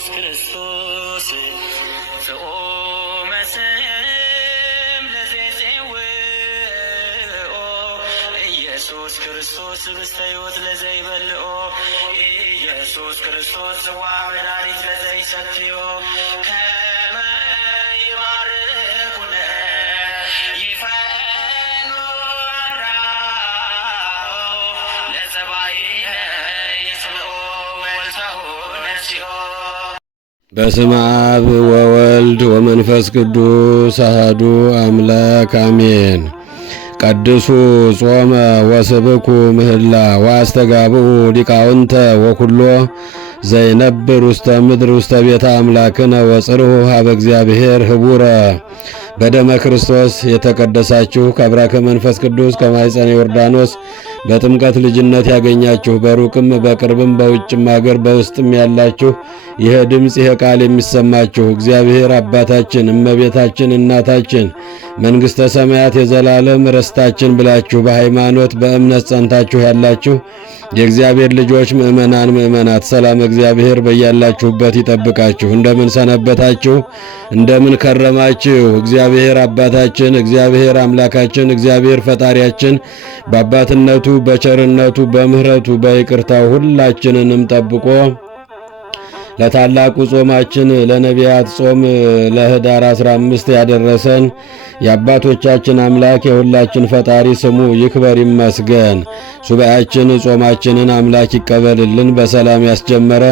ኢየሱስ ክርስቶስ ዘኦመ ስም ለዘይጼውኦ ኢየሱስ ክርስቶስ ህብስተ ሕይወት ለዘይበልዖ ኢየሱስ ክርስቶስ ጽዋ መድኃኒት ለዘይሰትዮ ከመ ይባርኩነ ይፈኑ አራው ለጸባኢነ ይጽምዑ ወልተሁ ነሲኦ። በስመ አብ ወወልድ ወመንፈስ ቅዱስ አሐዱ አምላክ አሜን። ቀድሱ ጾመ ወስብኩ ምህላ ወአስተጋብኡ ሊቃውንተ ወኩሎ ዘይነብር ውስተ ምድር ውስተ ቤተ አምላክነ ወጽርሑ ሀበ እግዚአብሔር ህቡረ። በደመ ክርስቶስ የተቀደሳችሁ ከአብራከ መንፈስ ቅዱስ ከማኅፀነ ዮርዳኖስ በጥምቀት ልጅነት ያገኛችሁ በሩቅም በቅርብም በውጭም አገር በውስጥም ያላችሁ ይህ ድምፅ ይህ ቃል የሚሰማችሁ እግዚአብሔር አባታችን እመቤታችን እናታችን መንግሥተ ሰማያት የዘላለም ርስታችን ብላችሁ በሃይማኖት በእምነት ጸንታችሁ ያላችሁ የእግዚአብሔር ልጆች ምእመናን ምእመናት ሰላም እግዚአብሔር በያላችሁበት ይጠብቃችሁ። እንደምን ሰነበታችሁ? እንደምን ከረማችሁ? እግዚአብሔር አባታችን እግዚአብሔር አምላካችን እግዚአብሔር ፈጣሪያችን በአባትነቱ በቸርነቱ በምሕረቱ በይቅርታው ሁላችንንም ጠብቆ ለታላቁ ጾማችን ለነቢያት ጾም ለኅዳር 15 ያደረሰን የአባቶቻችን አምላክ የሁላችን ፈጣሪ ስሙ ይክበር ይመስገን። ሱባኤያችን ጾማችንን አምላክ ይቀበልልን። በሰላም ያስጀመረ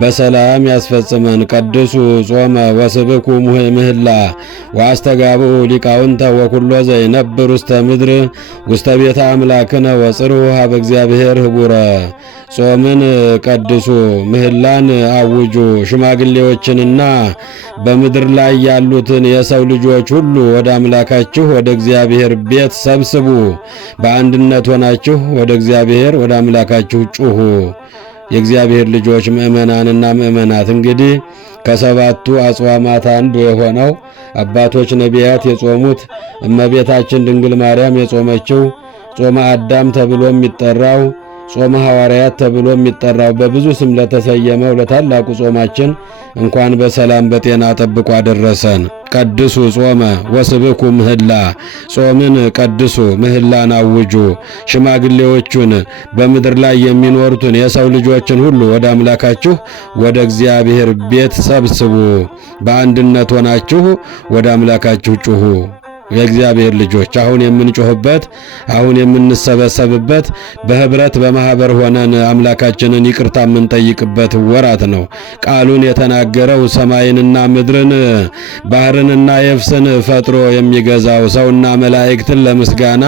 በሰላም ያስፈጽመን። ቀድሱ ጾመ ወስብኩ ምህላ ወአስተጋብኡ ሊቃውንተ ወኩሎ ዘይነብር ውስተ ምድር ውስተ ቤተ አምላክነ ወጽርሑ ሀበ እግዚአብሔር ህቡረ። ጾምን ቀድሱ ምህላን አውጁ። ሽማግሌዎችንና በምድር ላይ ያሉትን የሰው ልጆች ሁሉ ወደ አምላካችሁ ወደ እግዚአብሔር ቤት ሰብስቡ። በአንድነት ሆናችሁ ወደ እግዚአብሔር ወደ አምላካችሁ ጩኹ። የእግዚአብሔር ልጆች ምእመናንና ምእመናት እንግዲህ ከሰባቱ አጽዋማት አንዱ የሆነው አባቶች ነቢያት የጾሙት እመቤታችን ድንግል ማርያም የጾመችው ጾመ አዳም ተብሎ የሚጠራው ጾመ ሐዋርያት ተብሎ የሚጠራው በብዙ ስም ለተሰየመው ለታላቁ ጾማችን እንኳን በሰላም በጤና ጠብቆ አደረሰን። ቀድሱ ጾመ ወስብኩ ምህላ። ጾምን ቀድሱ ምህላን አውጁ። ሽማግሌዎቹን በምድር ላይ የሚኖሩትን የሰው ልጆችን ሁሉ ወደ አምላካችሁ ወደ እግዚአብሔር ቤት ሰብስቡ። በአንድነት ሆናችሁ ወደ አምላካችሁ ጩኹ። የእግዚአብሔር ልጆች አሁን የምንጮህበት አሁን የምንሰበሰብበት በህብረት በማህበር ሆነን አምላካችንን ይቅርታ የምንጠይቅበት ወራት ነው። ቃሉን የተናገረው ሰማይንና ምድርን ባህርንና የብስን ፈጥሮ የሚገዛው ሰውና መላእክትን ለምስጋና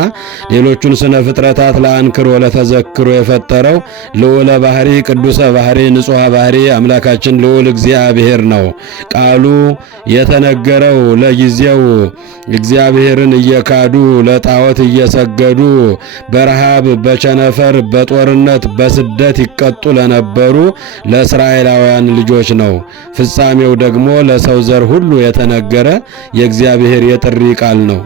ሌሎቹን ስነ ፍጥረታት ለአንክሮ ለተዘክሮ የፈጠረው ልዑለ ባህሪ ቅዱሰ ባህሪ ንጹሐ ባህሪ አምላካችን ልዑል እግዚአብሔር ነው። ቃሉ የተነገረው ለጊዜው እግዚአብሔርን እየካዱ ለጣዖት እየሰገዱ በረሃብ በቸነፈር በጦርነት በስደት ይቀጡ ለነበሩ ለእስራኤላውያን ልጆች ነው። ፍጻሜው ደግሞ ለሰው ዘር ሁሉ የተነገረ የእግዚአብሔር የጥሪ ቃል ነው።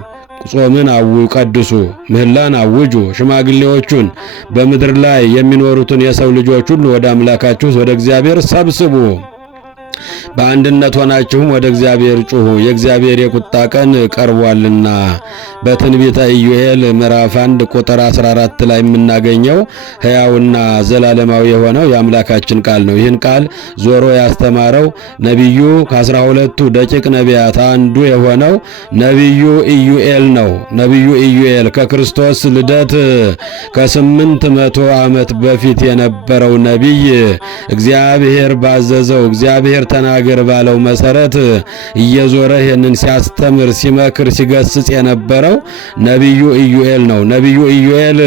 ጾምን ቀድሱ ምህላን አውጁ። ሽማግሌዎቹን በምድር ላይ የሚኖሩትን የሰው ልጆች ሁሉ ወደ አምላካችሁ ወደ እግዚአብሔር ሰብስቡ። በአንድነት ሆናችሁም ወደ እግዚአብሔር ጩኹ፣ የእግዚአብሔር የቁጣ ቀን ቀርቧልና። በትንቢተ ኢዩኤል ምዕራፍ 1 ቁጥር 14 ላይ የምናገኘው ሕያውና ዘላለማዊ የሆነው የአምላካችን ቃል ነው። ይህን ቃል ዞሮ ያስተማረው ነቢዩ ከ12ቱ ደቂቅ ነቢያት አንዱ የሆነው ነቢዩ ኢዩኤል ነው። ነቢዩ ኢዩኤል ከክርስቶስ ልደት ከ800 ዓመት በፊት የነበረው ነቢይ እግዚአብሔር ባዘዘው እግዚአብሔር ተናገር ባለው መሰረት እየዞረ ይህንን ሲያስተምር ሲመክር ሲገስጽ የነበረው ነቢዩ ኢዩኤል ነው። ነቢዩ ኢዩኤል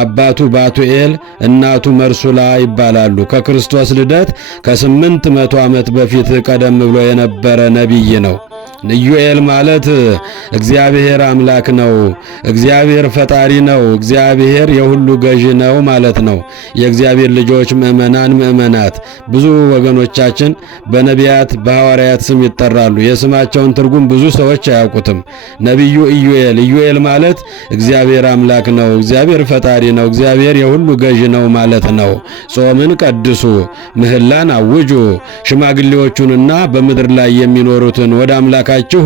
አባቱ ባቱኤል እናቱ መርሱላ ይባላሉ። ከክርስቶስ ልደት ከ800 ዓመት በፊት ቀደም ብሎ የነበረ ነቢይ ነው። ኢዩኤል ማለት እግዚአብሔር አምላክ ነው፣ እግዚአብሔር ፈጣሪ ነው፣ እግዚአብሔር የሁሉ ገዢ ነው ማለት ነው። የእግዚአብሔር ልጆች ምእመናን፣ ምእመናት ብዙ ወገኖቻችን በነቢያት በሐዋርያት ስም ይጠራሉ። የስማቸውን ትርጉም ብዙ ሰዎች አያውቁትም። ነቢዩ ኢዩኤል፣ ኢዩኤል ማለት እግዚአብሔር አምላክ ነው፣ እግዚአብሔር ፈጣሪ ነው፣ እግዚአብሔር የሁሉ ገዢ ነው ማለት ነው። ጾምን ቀድሱ፣ ምህላን አውጁ፣ ሽማግሌዎቹንና በምድር ላይ የሚኖሩትን ወደ አምላካችሁ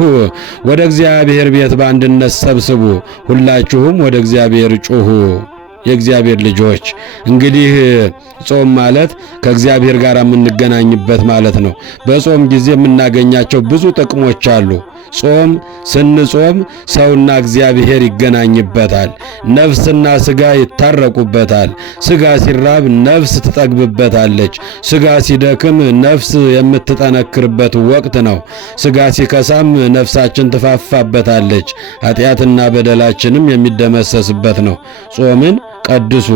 ወደ እግዚአብሔር ቤት በአንድነት ሰብስቡ፣ ሁላችሁም ወደ እግዚአብሔር ጩኹ። የእግዚአብሔር ልጆች እንግዲህ ጾም ማለት ከእግዚአብሔር ጋር የምንገናኝበት ማለት ነው። በጾም ጊዜ የምናገኛቸው ብዙ ጥቅሞች አሉ። ጾም ስንጾም ሰውና እግዚአብሔር ይገናኝበታል። ነፍስና ስጋ ይታረቁበታል። ስጋ ሲራብ ነፍስ ትጠግብበታለች። ስጋ ሲደክም ነፍስ የምትጠነክርበት ወቅት ነው። ስጋ ሲከሳም ነፍሳችን ትፋፋበታለች። ኃጢአትና በደላችንም የሚደመሰስበት ነው። ጾምን ቀድሱ፣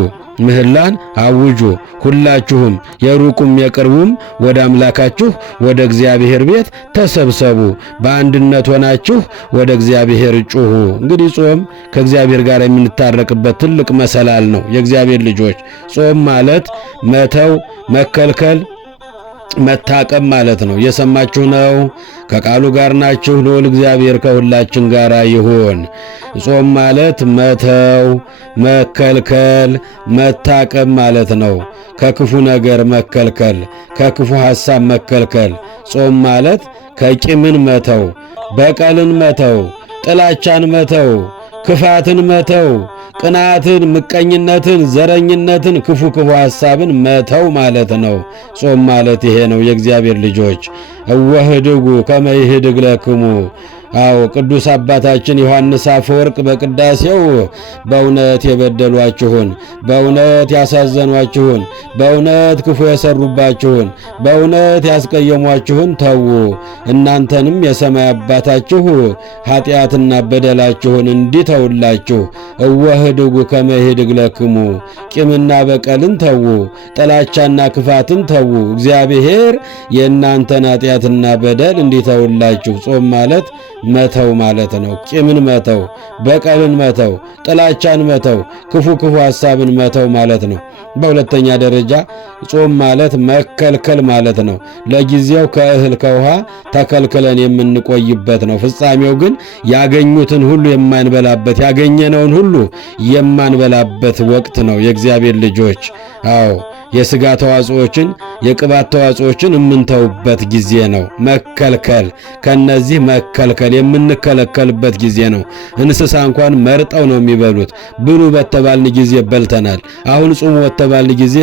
ምህላን አውጁ፣ ሁላችሁም የሩቁም የቅርቡም ወደ አምላካችሁ ወደ እግዚአብሔር ቤት ተሰብሰቡ፣ በአንድነት ሆናችሁ ወደ እግዚአብሔር ጩኹ። እንግዲህ ጾም ከእግዚአብሔር ጋር የምንታረቅበት ትልቅ መሰላል ነው። የእግዚአብሔር ልጆች ጾም ማለት መተው፣ መከልከል፣ መታቀብ ማለት ነው። እየሰማችሁ ነው? ከቃሉ ጋር ናችሁ? ልዑል እግዚአብሔር ከሁላችን ጋር ይሁን። ጾም ማለት መተው፣ መከልከል፣ መታቀብ ማለት ነው። ከክፉ ነገር መከልከል፣ ከክፉ ሐሳብ መከልከል። ጾም ማለት ከቂምን መተው፣ በቀልን መተው፣ ጥላቻን መተው፣ ክፋትን መተው፣ ቅናትን፣ ምቀኝነትን፣ ዘረኝነትን፣ ክፉ ሐሳብን መተው ማለት ነው። ጾም ማለት ይሄ ነው። የእግዚአብሔር ልጆች እወህድጉ ከመ ይህድግ ለክሙ። አዎ ቅዱስ አባታችን ዮሐንስ አፈወርቅ በቅዳሴው በእውነት የበደሏችሁን፣ በእውነት ያሳዘኗችሁን፣ በእውነት ክፉ የሰሩባችሁን፣ በእውነት ያስቀየሟችሁን ተዉ፣ እናንተንም የሰማይ አባታችሁ ኃጢአትና በደላችሁን እንዲተውላችሁ እወህድጉ ከመ ይህድግ ለክሙ። ቂምና በቀልን ተዉ፣ ጥላቻና ክፋትን ተዉ፣ እግዚአብሔር የእናንተን ኃጢአትና በደል እንዲተውላችሁ። ጾም ማለት መተው ማለት ነው። ቂምን መተው፣ በቀልን መተው፣ ጥላቻን መተው፣ ክፉ ሐሳብን መተው ማለት ነው። በሁለተኛ ደረጃ ጾም ማለት መከልከል ማለት ነው። ለጊዜው ከእህል ከውሃ ተከልክለን የምንቆይበት ነው። ፍጻሜው ግን ያገኙትን ሁሉ የማንበላበት፣ ያገኘነውን ሁሉ የማንበላበት ወቅት ነው። የእግዚአብሔር ልጆች አዎ የሥጋ ተዋጽኦችን የቅባት ተዋጽኦችን የምንተውበት ጊዜ ነው። መከልከል፣ ከነዚህ መከልከል የምንከለከልበት ጊዜ ነው። እንስሳ እንኳን መርጠው ነው የሚበሉት። ብሉ በተባልን ጊዜ በልተናል። አሁን ጾሙ በተባልን ጊዜ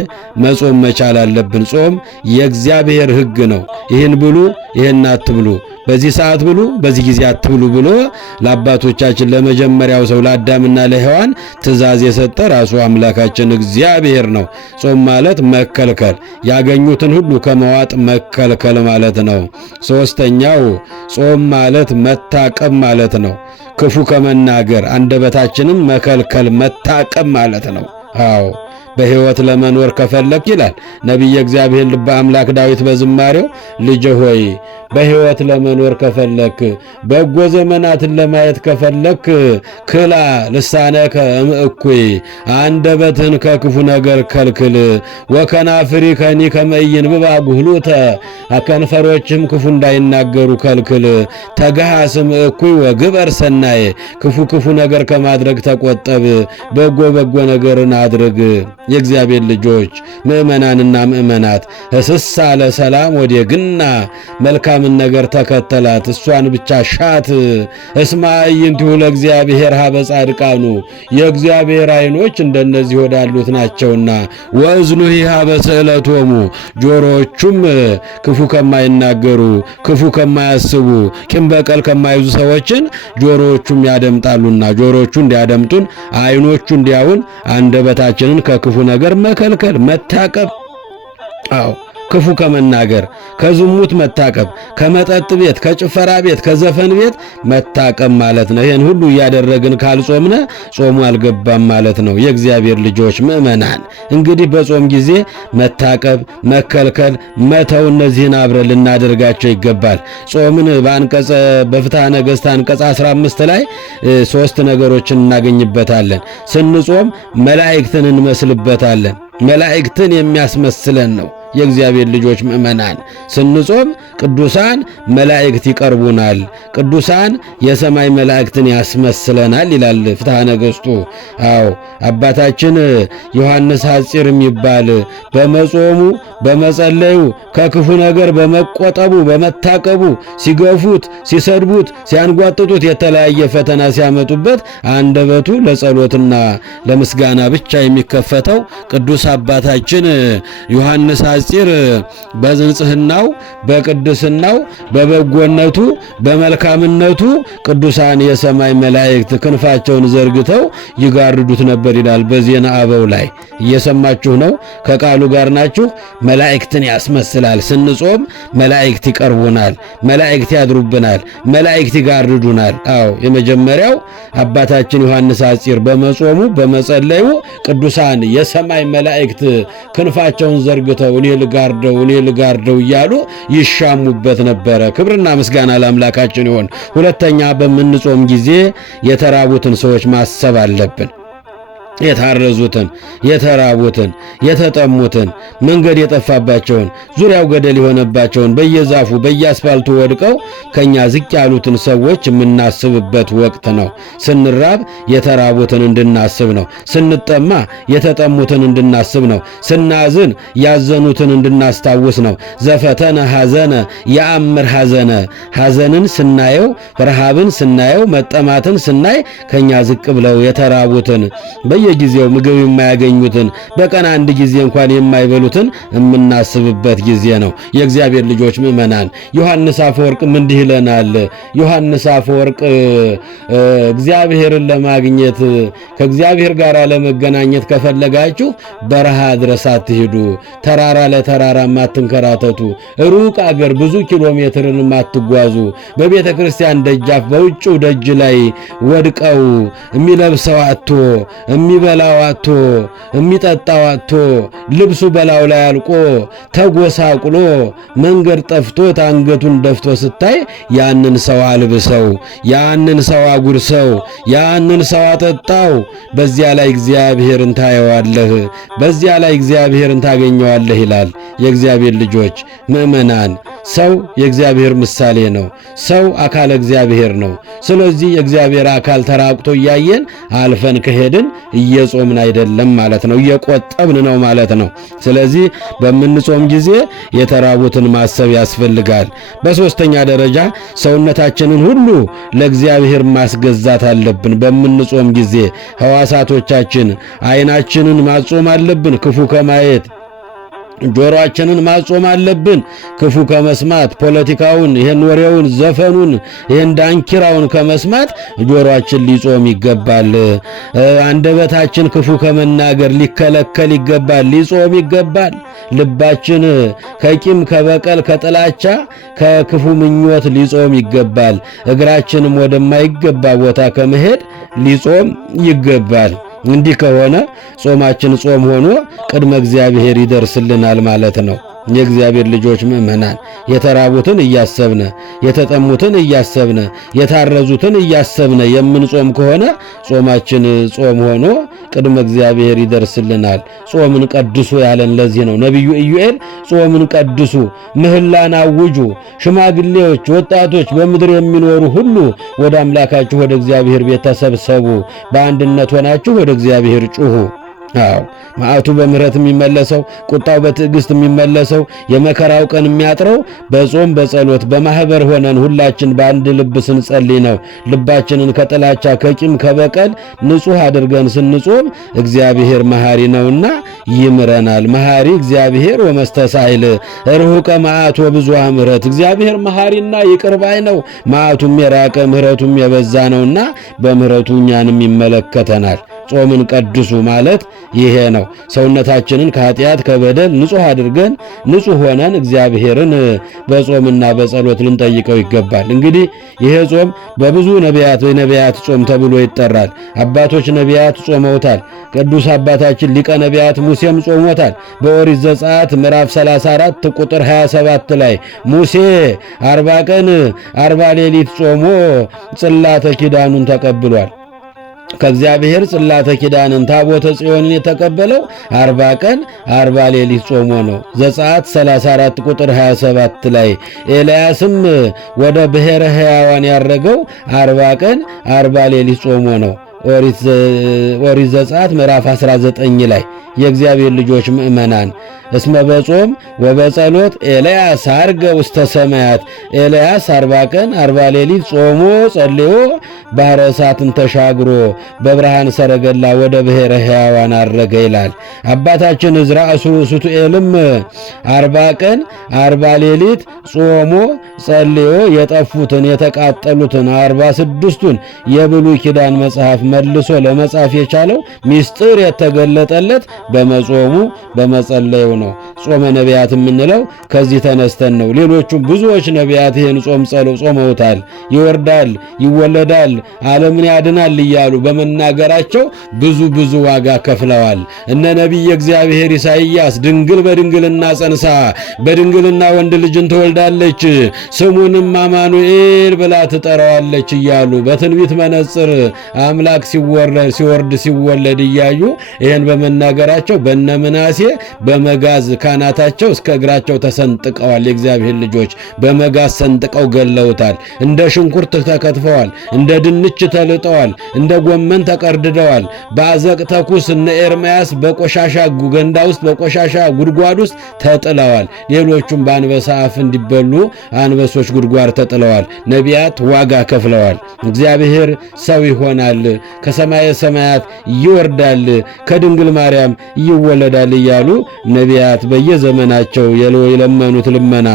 መጾም መቻል አለብን። ጾም የእግዚአብሔር ሕግ ነው። ይህን ብሉ፣ ይህን አትብሉ፣ በዚህ ሰዓት ብሉ፣ በዚህ ጊዜ አትብሉ ብሎ ለአባቶቻችን ለመጀመሪያው ሰው ለአዳምና ለሔዋን ትእዛዝ የሰጠ ራሱ አምላካችን እግዚአብሔር ነው። ጾም ማለት መከልከል፣ ያገኙትን ሁሉ ከመዋጥ መከልከል ማለት ነው። ሦስተኛው ጾም ማለት መታቀብ ማለት ነው። ክፉ ከመናገር አንደበታችንም መከልከል መታቀብ ማለት ነው። አዎ በሕይወት ለመኖር ከፈለክ ይላል ነቢየ እግዚአብሔር ልበ አምላክ ዳዊት በዝማሬው ልጄ ሆይ በሕይወት ለመኖር ከፈለክ በጎ ዘመናትን ለማየት ከፈለክ ክላ ልሳነከ እምእኩይ አንደበትህን ከክፉ ነገር ከልክል ወከናፍሪ ከኒ ከመይን ብባ ጉህሉተ ከንፈሮችም ክፉ እንዳይናገሩ ከልክል ተገሃስም እኩይ ወግበር ሰናየ ክፉ ነገር ከማድረግ ተቆጠብ በጎ ነገርን አድርግ። የእግዚአብሔር ልጆች ምእመናንና ምእመናት እስሳ ለሰላም ወዴግና መልካምን ነገር ተከተላት፣ እሷን ብቻ ሻት። እስማ አዕይንቲሁ ለእግዚአብሔር ሀበ ጻድቃኑ የእግዚአብሔር ዓይኖች እንደነዚህ ወዳሉት ናቸውና ወእዝኑሂ ሀበ ስእለቶሙ ጆሮዎቹም ክፉ ከማይናገሩ ክፉ ከማያስቡ ቂም በቀል ከማይዙ ሰዎችን ጆሮዎቹም ያደምጣሉና ጆሮዎቹ እንዲያደምጡን ዓይኖቹ እንዲያውን አንደበታችንን ከክፉ ነገር መከልከል መታቀብ። አዎ ክፉ ከመናገር፣ ከዝሙት መታቀብ፣ ከመጠጥ ቤት፣ ከጭፈራ ቤት፣ ከዘፈን ቤት መታቀብ ማለት ነው። ይህን ሁሉ እያደረግን ካልጾምነ ጾሙ አልገባም ማለት ነው። የእግዚአብሔር ልጆች ምእመናን እንግዲህ በጾም ጊዜ መታቀብ፣ መከልከል፣ መተው እነዚህን አብረን ልናደርጋቸው ይገባል። ጾምን በፍትሐ ነገሥት አንቀጽ 15 ላይ 3 ነገሮችን እናገኝበታለን። ስንጾም መላእክትን እንመስልበታለን። መላእክትን የሚያስመስለን ነው። የእግዚአብሔር ልጆች ምእመናን ስንጾም ቅዱሳን መላእክት ይቀርቡናል፣ ቅዱሳን የሰማይ መላእክትን ያስመስለናል ይላል ፍትሐ ነገሥቱ። አዎ አባታችን ዮሐንስ ሐጺር የሚባል በመጾሙ በመጸለዩ ከክፉ ነገር በመቆጠቡ በመታቀቡ ሲገፉት፣ ሲሰድቡት፣ ሲያንጓጥጡት የተለያየ ፈተና ሲያመጡበት አንደበቱ ለጸሎትና ለምስጋና ብቻ የሚከፈተው ቅዱስ አባታችን ዮሐንስ ሐጺር በንጽሕናው፣ በቅድስናው፣ በበጎነቱ፣ በመልካምነቱ ቅዱሳን የሰማይ መላእክት ክንፋቸውን ዘርግተው ይጋርዱት ነበር ይላል በዜና አበው ላይ። እየሰማችሁ ነው? ከቃሉ ጋር ናችሁ? መላእክትን ያስመስላል። ስንጾም መላእክት ይቀርቡናል፣ መላእክት ያድሩብናል፣ መላእክት ይጋርዱናል። አዎ የመጀመሪያው አባታችን ዮሐንስ ሐጺር በመጾሙ በመጸለዩ ቅዱሳን የሰማይ መላእክት ክንፋቸውን ዘርግተው እኔ ልጋርደው እያሉ ይሻሙበት ነበረ። ክብርና ምስጋና ለአምላካችን ይሁን። ሁለተኛ በምንጾም ጊዜ የተራቡትን ሰዎች ማሰብ አለብን። የታረዙትን፣ የተራቡትን፣ የተጠሙትን፣ መንገድ የጠፋባቸውን፣ ዙሪያው ገደል የሆነባቸውን፣ በየዛፉ በየአስፋልቱ ወድቀው ከኛ ዝቅ ያሉትን ሰዎች የምናስብበት ወቅት ነው። ስንራብ የተራቡትን እንድናስብ ነው። ስንጠማ የተጠሙትን እንድናስብ ነው። ስናዝን ያዘኑትን እንድናስታውስ ነው። ዘፈተነ ሐዘነ የአምር ሐዘነ። ሐዘንን ስናየው፣ ረሃብን ስናየው፣ መጠማትን ስናይ ከኛ ዝቅ ብለው የተራቡትን በየጊዜው ምግብ የማያገኙትን በቀን አንድ ጊዜ እንኳን የማይበሉትን የምናስብበት ጊዜ ነው። የእግዚአብሔር ልጆች ምእመናን ዮሐንስ አፈወርቅ እንዲህ ይለናል። ዮሐንስ አፈወርቅ እግዚአብሔርን ለማግኘት ከእግዚአብሔር ጋር ለመገናኘት ከፈለጋችሁ በረሃ ድረስ አትሂዱ፣ ተራራ ለተራራ አትንከራተቱ፣ ሩቅ አገር ብዙ ኪሎ ሜትርን አትጓዙ። በቤተ ክርስቲያን ደጃፍ በውጭው ደጅ ላይ ወድቀው የሚለብሰው አጥቶ የሚበላው አጥቶ የሚጠጣው አጥቶ ልብሱ በላው ላይ አልቆ ተጎሳቁሎ መንገድ ጠፍቶት አንገቱን ደፍቶ ስታይ ያንን ሰው አልብሰው፣ ያንን ሰው አጉርሰው፣ ያንን ሰው አጠጣው። በዚያ ላይ እግዚአብሔርን ታየዋለህ፣ በዚያ ላይ እግዚአብሔርን ታገኘዋለህ ይላል። የእግዚአብሔር ልጆች ምእመናን ሰው የእግዚአብሔር ምሳሌ ነው። ሰው አካል እግዚአብሔር ነው። ስለዚህ የእግዚአብሔር አካል ተራቅቶ እያየን አልፈን ከሄድን እየጾምን አይደለም ማለት ነው፣ እየቆጠብን ነው ማለት ነው። ስለዚህ በምንጾም ጊዜ የተራቡትን ማሰብ ያስፈልጋል። በሶስተኛ ደረጃ ሰውነታችንን ሁሉ ለእግዚአብሔር ማስገዛት አለብን። በምንጾም ጊዜ ሕዋሳቶቻችን ዓይናችንን ማጾም አለብን ክፉ ከማየት፣ ጆሮአችንን ማጾም አለብን ክፉ ከመስማት። ፖለቲካውን፣ ይሄን ወሬውን፣ ዘፈኑን፣ ይሄን ዳንኪራውን ከመስማት ጆሮአችን ሊጾም ይገባል። አንደበታችን ክፉ ከመናገር ሊከለከል ይገባል፣ ሊጾም ይገባል። ልባችን ከቂም፣ ከበቀል፣ ከጥላቻ፣ ከክፉ ምኞት ሊጾም ይገባል። እግራችንም ወደማይገባ ቦታ ከመሄድ ሊጾም ይገባል። እንዲህ ከሆነ ጾማችን ጾም ሆኖ ቅድመ እግዚአብሔር ይደርስልናል ማለት ነው። የእግዚአብሔር ልጆች ምእመናን የተራቡትን እያሰብነ፣ የተጠሙትን እያሰብነ፣ የታረዙትን እያሰብነ የምንጾም ከሆነ ጾማችን ጾም ሆኖ ቅድመ እግዚአብሔር ይደርስልናል። ጾምን ቀድሱ ያለን ለዚህ ነው። ነቢዩ ኢዩኤል ጾምን ቀድሱ፣ ምህላን አውጁ፣ ሽማግሌዎች፣ ወጣቶች፣ በምድር የሚኖሩ ሁሉ ወደ አምላካችሁ ወደ እግዚአብሔር ቤት ተሰብሰቡ፣ በአንድነት ሆናችሁ ወደ እግዚአብሔር ጩኹ። አዎ መዓቱ በምህረት የሚመለሰው፣ ቁጣው በትዕግስት የሚመለሰው፣ የመከራው ቀን የሚያጥረው በጾም በጸሎት በማህበር ሆነን ሁላችን በአንድ ልብ ስንጸልይ ነው። ልባችንን ከጥላቻ ከቂም ከበቀል ንጹሕ አድርገን ስንጾም እግዚአብሔር መሐሪ ነውና ይምረናል። መሐሪ እግዚአብሔር ወመስተሳይል ርሁቀ መዓት ወብዙኃ ምህረት። እግዚአብሔር መሐሪና ይቅር ባይ ነው፣ መዓቱም የራቀ ምህረቱም የበዛ ነውና በምህረቱ እኛንም ይመለከተናል። ጾምን ቀድሱ ማለት ይሄ ነው። ሰውነታችንን ከኃጢአት ከበደል ንጹሕ አድርገን ንጹሕ ሆነን እግዚአብሔርን በጾምና በጸሎት ልንጠይቀው ይገባል። እንግዲህ ይሄ ጾም በብዙ ነቢያት የነቢያት ጾም ተብሎ ይጠራል። አባቶች ነቢያት ጾመውታል። ቅዱስ አባታችን ሊቀ ነቢያት ሙሴም ጾሞታል። በኦሪት ዘጸአት ምዕራፍ 34 ቁጥር 27 ላይ ሙሴ 40 ቀን 40 ሌሊት ጾሞ ጽላተ ኪዳኑን ተቀብሏል። ከእግዚአብሔር ጽላተ ኪዳንን ታቦተ ጽዮንን የተቀበለው 40 ቀን 40 ሌሊት ጾሞ ነው። ዘጸአት 34 ቁጥር 27 ላይ ኤልያስም ወደ ብሔረ ሕያዋን ያረገው 40 ቀን 40 ሌሊት ጾሞ ነው። ኦሪት ዘጸአት ምዕራፍ 19 ላይ የእግዚአብሔር ልጆች ምእመናን እስመ በጾም ወበጸሎት ኤልያስ አርገ ውስተ ሰማያት ኤልያስ 40 ቀን 40 ሌሊት ጾሞ ጸልዮ ባህረ እሳትን ተሻግሮ በብርሃን ሰረገላ ወደ ብሔረ ሕያዋን አረገ ይላል። አባታችን ዕዝራ ሱቱኤልም 40 ቀን 40 ሌሊት ጾሞ ጸልዮ የጠፉትን የተቃጠሉትን 46ቱን የብሉይ ኪዳን መጽሐፍ መልሶ ለመጻፍ የቻለው ምስጢር የተገለጠለት በመጾሙ በመጸለዩ ነው። ጾመ ነቢያት የምንለው ከዚህ ተነስተን ነው። ሌሎቹም ብዙዎች ነቢያት ይህን ጾም ጾመውታል። ይወርዳል፣ ይወለዳል፣ ዓለምን ያድናል እያሉ በመናገራቸው ብዙ ዋጋ ከፍለዋል። እነ ነቢይ እግዚአብሔር ኢሳይያስ ድንግል በድንግልና ጸንሳ በድንግልና ወንድ ልጅን ትወልዳለች ስሙንም አማኑኤል ብላ ትጠራዋለች እያሉ በትንቢት መነጽር አምላክ ሲወርድ ሲወለድ እያዩ ይህን በመናገራቸው በነ ምናሴ በመጋዝ ካናታቸው እስከ እግራቸው ተሰንጥቀዋል። የእግዚአብሔር ልጆች በመጋዝ ሰንጥቀው ገለውታል። እንደ ሽንኩርት ተከትፈዋል። እንደ ድንች ተልጠዋል። እንደ ጎመን ተቀርድደዋል። በአዘቅተ ኩስ እነ ኤርምያስ በቆሻሻ ገንዳ ውስጥ በቆሻሻ ጉድጓድ ውስጥ ተጥለዋል። ሌሎቹም በአንበሳ አፍ እንዲበሉ አንበሶች ጉድጓድ ተጥለዋል። ነቢያት ዋጋ ከፍለዋል። እግዚአብሔር ሰው ይሆናል፣ ከሰማየ ሰማያት ይወርዳል፣ ከድንግል ማርያም ይወለዳል እያሉ ነቢያት በየዘመናቸው የለመኑት ልመና፣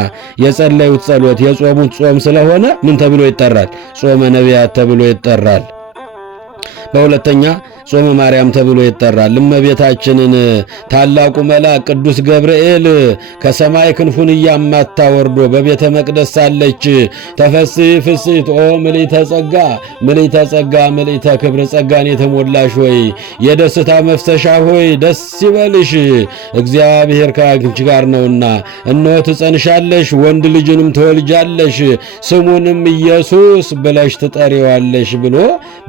የጸለዩት ጸሎት፣ የጾሙት ጾም ስለሆነ ምን ተብሎ ይጠራል? ጾመ ነቢያት ተብሎ ይጠራል። በሁለተኛ ጾመ ማርያም ተብሎ ይጠራል። እመቤታችንን ታላቁ መልአክ ቅዱስ ገብርኤል ከሰማይ ክንፉን እያማታ ወርዶ በቤተ መቅደስ ሳለች ተፈሥሒ ፍሥሕት ኦ ምልዕተ ጸጋ ምልዕተ ጸጋ ምልዕተ ክብር ጸጋን የተሞላሽ ሆይ የደስታ መፍሰሻ ሆይ ደስ ይበልሽ እግዚአብሔር ከአንቺ ጋር ነውና እነሆ ትጸንሻለሽ ወንድ ልጅንም ትወልጃለሽ ስሙንም ኢየሱስ ብለሽ ትጠሪዋለሽ ብሎ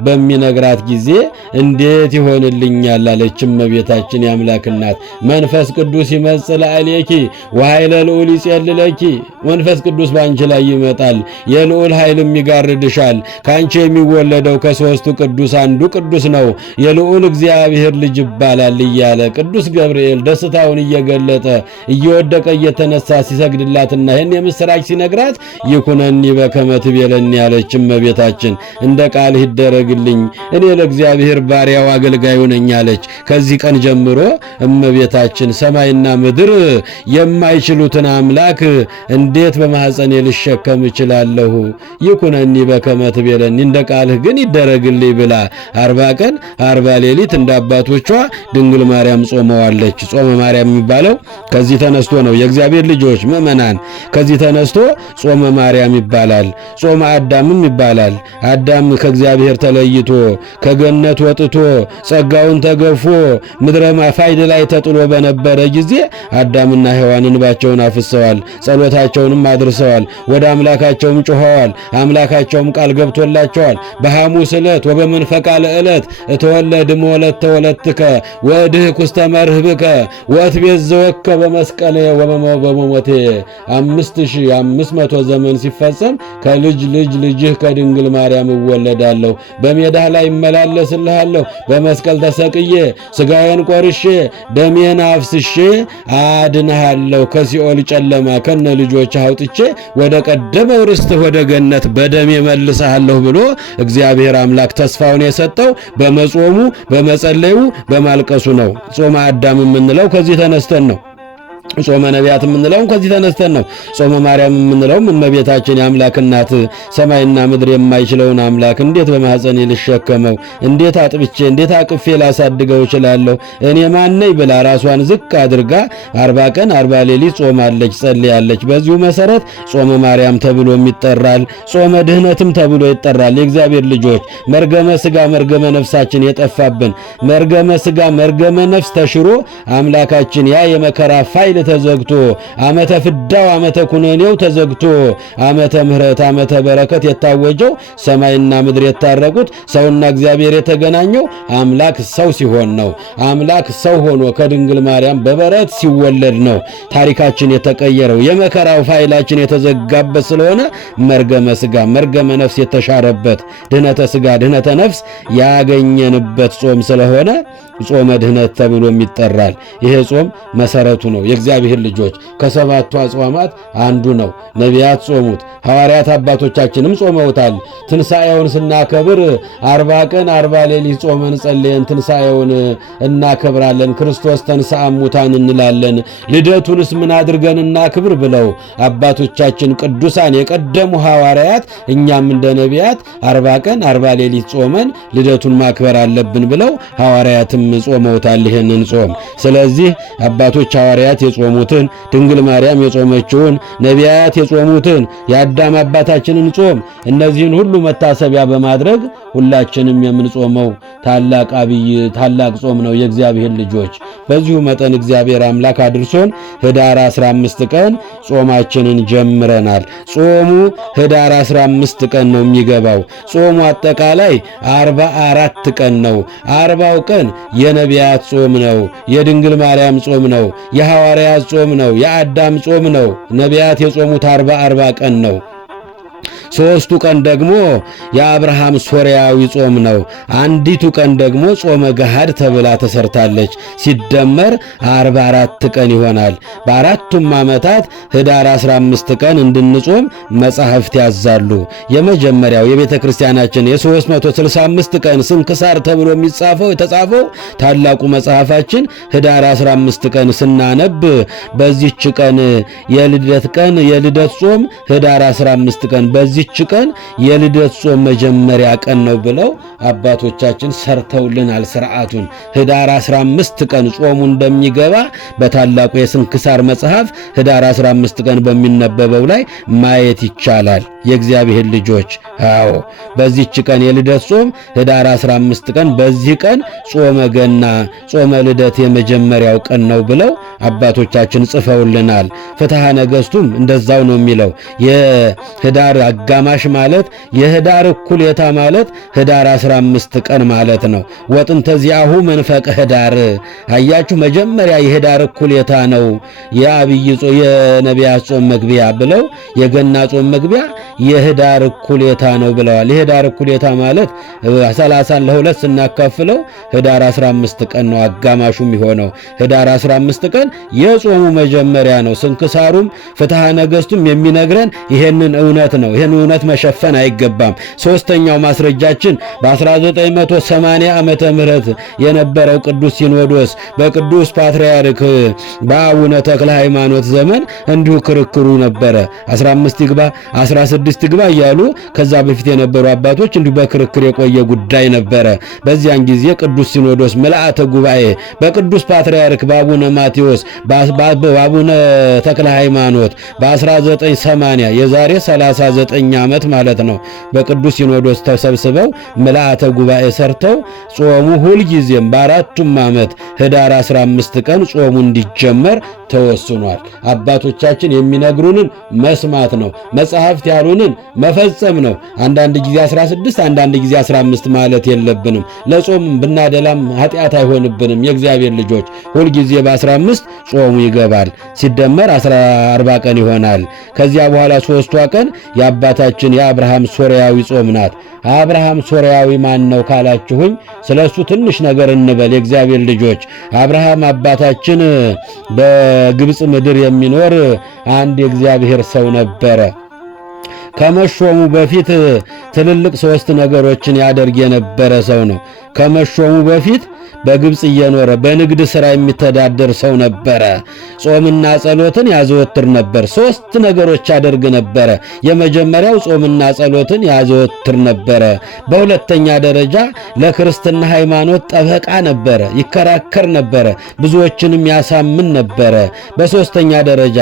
በሚነግራት ጊዜ እንዴት ይሆንልኛል አለች እመቤታችን የአምላክ እናት። መንፈስ ቅዱስ ይመጽእ ላዕሌኪ ወኃይለ ልዑል ይጼልለኪ። መንፈስ ቅዱስ ባንቺ ላይ ይመጣል፣ የልዑል ኃይልም ይጋርድሻል። ካንቺ የሚወለደው ከሦስቱ ቅዱስ አንዱ ቅዱስ ነው፣ የልዑል እግዚአብሔር ልጅ ይባላል እያለ ቅዱስ ገብርኤል ደስታውን እየገለጠ እየወደቀ እየተነሳ ሲሰግድላትና ይህን የምስራች ሲነግራት ይኩነኒ በከመ ትቤለኒ ያለች እመቤታችን እንደ ቃልህ ይደረግልኝ እኔ ለእግዚአብሔር ባሪያው አገልጋዩ ነኝ አለች። ከዚህ ቀን ጀምሮ እመቤታችን ሰማይና ምድር የማይችሉትን አምላክ እንዴት በማህፀኔ ልሸከም እችላለሁ? ይኩነኒ በከመ ትቤለኒ እንደ ቃልህ ግን ይደረግልኝ ብላ 40 ቀን 40 ሌሊት እንደ አባቶቿ ድንግል ማርያም ጾመዋለች። ጾመ ማርያም የሚባለው ከዚህ ተነስቶ ነው። የእግዚአብሔር ልጆች ምእመናን ከዚህ ተነስቶ ጾመ ማርያም ይባላል። ጾመ አዳምም ይባላል። አዳም ከእግዚአብሔር ተለይቶ ከገነት ወጥቶ ጸጋውን ተገፎ ምድረ ማፋይድ ላይ ተጥሎ በነበረ ጊዜ አዳምና ሔዋን እንባቸውን አፍሰዋል፣ ጸሎታቸውንም አድርሰዋል፣ ወደ አምላካቸውም ጮኸዋል። አምላካቸውም ቃል ገብቶላቸዋል። በሐሙስ ዕለት ወበመንፈቃ ለዕለት እተወለድ እምወለተ ወለትከ ወእድኅ ኩስተ መርህብከ ወእትቤዘወከ በመስቀሌ ወበሞቴ 5500 ዘመን ሲፈጸም ከልጅ ልጅ ልጅህ ከድንግል ማርያም እወለዳለሁ፣ በሜዳህ ላይ እመላለስልሃለሁ፣ በመስቀል ተሰቅዬ ስጋዬን ቆርሼ ደሜን አፍስሼ አድንሃለሁ፣ ከሲኦል ጨለማ ከነ ልጆች አውጥቼ ወደ ቀደመው ርስትህ ወደ ገነት በደሜ መልስሃለሁ ብሎ እግዚአብሔር አምላክ ተስፋውን የሰጠው በመጾሙ በመጸለዩ በማልቀሱ ነው። ጾመ አዳም የምንለው ከዚህ ተነስተን ነው። ጾመ ነቢያት የምንለው ከዚህ ተነስተን ነው። ጾመ ማርያም የምንለው እመቤታችን የአምላክ እናት ሰማይና ምድር የማይችለውን አምላክ እንዴት በማህፀኔ ልሸከመው፣ እንዴት አጥብቼ እንዴት አቅፌ ላሳድገው እችላለሁ፣ እኔ ማን ነኝ ብላ ራሷን ዝቅ አድርጋ 40 ቀን 40 ሌሊት ጾማለች፣ ጸልያለች። በዚሁ መሰረት ጾመ ማርያም ተብሎም ይጠራል። ጾመ ድህነትም ተብሎ ይጠራል። የእግዚአብሔር ልጆች መርገመ ሥጋ መርገመ ነፍሳችን የጠፋብን መርገመ ሥጋ መርገመ ነፍስ ተሽሮ አምላካችን ያ የመከራ ፋይል ተዘግቶ ዓመተ ፍዳው ዓመተ ኩነኔው ተዘግቶ ዓመተ ምሕረት ዓመተ በረከት የታወጀው ሰማይና ምድር የታረቁት ሰውና እግዚአብሔር የተገናኘው አምላክ ሰው ሲሆን ነው። አምላክ ሰው ሆኖ ከድንግል ማርያም በበረት ሲወለድ ነው ታሪካችን የተቀየረው። የመከራው ፋይላችን የተዘጋበት ስለሆነ መርገመ ሥጋ መርገመ ነፍስ የተሻረበት ድህነተ ሥጋ ድህነተ ነፍስ ያገኘንበት ጾም ስለሆነ ጾመ ድህነት ተብሎም ይጠራል። ይሄ ጾም መሰረቱ ነው። የእግዚአብሔር ልጆች ከሰባቱ አጽዋማት አንዱ ነው። ነቢያት ጾሙት፣ ሐዋርያት አባቶቻችንም ጾመውታል። ትንሣኤውን ስናከብር 40 ቀን 40 ሌሊት ጾመን ጸልየን ትንሣኤውን እናከብራለን። ክርስቶስ ተንሥአ እሙታን እንላለን። ልደቱንስ ምን አድርገን እናክብር ብለው አባቶቻችን ቅዱሳን የቀደሙ ሐዋርያት እኛም እንደ ነቢያት 40 ቀን 40 ሌሊት ጾመን ልደቱን ማክበር አለብን ብለው ሐዋርያትም ጾመውታል ይህንን ጾም። ስለዚህ አባቶች ሐዋርያት የጾሙትን ድንግል ማርያም የጾመችውን ነቢያት የጾሙትን የአዳም አባታችንን ጾም እነዚህን ሁሉ መታሰቢያ በማድረግ ሁላችንም የምንጾመው ታላቅ ጾም ነው የእግዚአብሔር ልጆች። በዚሁ መጠን እግዚአብሔር አምላክ አድርሶን ህዳር 15 ቀን ጾማችንን ጀምረናል። ጾሙ ህዳር 15 ቀን ነው የሚገባው። ጾሙ አጠቃላይ 44 ቀን ነው። 40ው ቀን የነቢያት ጾም ነው፣ የድንግል ማርያም ጾም ነው፣ የሐዋርያት ጾም ነው፣ የአዳም ጾም ነው። ነቢያት የጾሙት 40 ቀን ነው። 3ቱ ቀን ደግሞ የአብርሃም ሶርያዊ ጾም ነው። አንዲቱ ቀን ደግሞ ጾመ ገሃድ ተብላ ተሰርታለች። ሲደመር 44 ቀን ይሆናል። በአራቱም ዓመታት ህዳር 15 ቀን እንድንጾም መጻሕፍት ያዛሉ። የመጀመሪያው የቤተ ክርስቲያናችን የ365 ቀን ስንክሳር ተብሎ የተጻፈው ታላቁ መጽሐፋችን ህዳር 15 ቀን ስናነብ በዚህች ቀን የልደት ጾም ህዳር 15 ቀን በዚህች ቀን የልደት ጾም መጀመሪያ ቀን ነው ብለው አባቶቻችን ሰርተውልናል ሥርዓቱን። ህዳር 15 ቀን ጾሙ እንደሚገባ በታላቁ የስንክሳር መጽሐፍ ህዳር 15 ቀን በሚነበበው ላይ ማየት ይቻላል። የእግዚአብሔር ልጆች አዎ በዚህች ቀን የልደት ጾም ህዳር 15 ቀን በዚህ ቀን ጾመ ገና ጾመ ልደት የመጀመሪያው ቀን ነው ብለው አባቶቻችን ጽፈውልናል። ፍትሐ ነገሥቱም እንደዛው ነው የሚለው። የህዳር አጋማሽ ማለት የህዳር እኩሌታ ማለት ህዳር 15 ቀን ማለት ነው። ወጥንተ ዚአሁ መንፈቀ ህዳር አያችሁ፣ መጀመሪያ የህዳር እኩሌታ ነው የነቢያት ጾም መግቢያ ብለው የገና ጾም መግቢያ የህዳር እኩሌታ ነው ብለዋል። የህዳር እኩሌታ ማለት 30 ለ2 ስናካፍለው ህዳር 15 ቀን ነው አጋማሹ የሚሆነው። ህዳር 15 ቀን የጾሙ መጀመሪያ ነው። ስንክሳሩም ፍትሐ ነገሥቱም የሚነግረን ይሄንን እውነት ነው። ይሄን እውነት መሸፈን አይገባም። ሶስተኛው ማስረጃችን በ1980 ዓመተ ምህረት የነበረው ቅዱስ ሲኖዶስ በቅዱስ ፓትርያርክ በአቡነ ተክለ ሃይማኖት ዘመን እንዲሁ ክርክሩ ነበረ። 15 ይግባ 16 ይግባ እያሉ ከዛ በፊት የነበሩ አባቶች እንዲሁ በክርክር የቆየ ጉዳይ ነበረ። በዚያን ጊዜ ቅዱስ ሲኖዶስ ምልአተ ጉባኤ በቅዱስ ፓትርያርክ በአቡነ ማቴዎስ በአቡነ ተክለ ሃይማኖት በ1980 የዛሬ 39 ዓመት ማለት ነው በቅዱስ ሲኖዶስ ተሰብስበው ምልአተ ጉባኤ ሰርተው ጾሙ ሁልጊዜም በአራቱም ዓመት ህዳር 15 ቀን ጾሙ እንዲጀመር ተወስኗል። አባቶቻችን የሚነግሩንን መስማት ነው። መጽሐፍት ያሉንን መፈጸም ነው። አንዳንድ ጊዜ 16 አንዳንድ ጊዜ 15 ማለት የለብንም። ለጾም ብናደላም ኃጢአት አይሆንብንም። የእግዚአብሔር ልጆች ሁልጊዜ በ15 ጾሙ ይገባል። ሲደመር 40 ቀን ይሆናል። ከዚያ በኋላ 3ቷ ቀን የአባታችን የአብርሃም ሶርያዊ ጾም ናት። አብርሃም ሶርያዊ ማን ነው ካላችሁኝ፣ ስለሱ ትንሽ ነገር እንበል። የእግዚአብሔር ልጆች አብርሃም አባታችን በግብፅ ምድር የሚኖር አንድ የእግዚአብሔር ሰው ነበረ። ከመሾሙ በፊት ትልልቅ 3 ነገሮችን ያደርግ የነበረ ሰው ነው። ከመሾሙ በፊት በግብፅ እየኖረ በንግድ ሥራ የሚተዳደር ሰው ነበረ። ጾምና ጸሎትን ያዘወትር ነበር። 3 ነገሮች ያደርግ ነበረ። የመጀመሪያው ጾምና ጸሎትን ያዘወትር ነበረ። በሁለተኛ ደረጃ ለክርስትና ሃይማኖት ጠበቃ ነበረ፣ ይከራከር ነበረ፣ ብዙዎችንም ያሳምን ነበረ። በሶስተኛ ደረጃ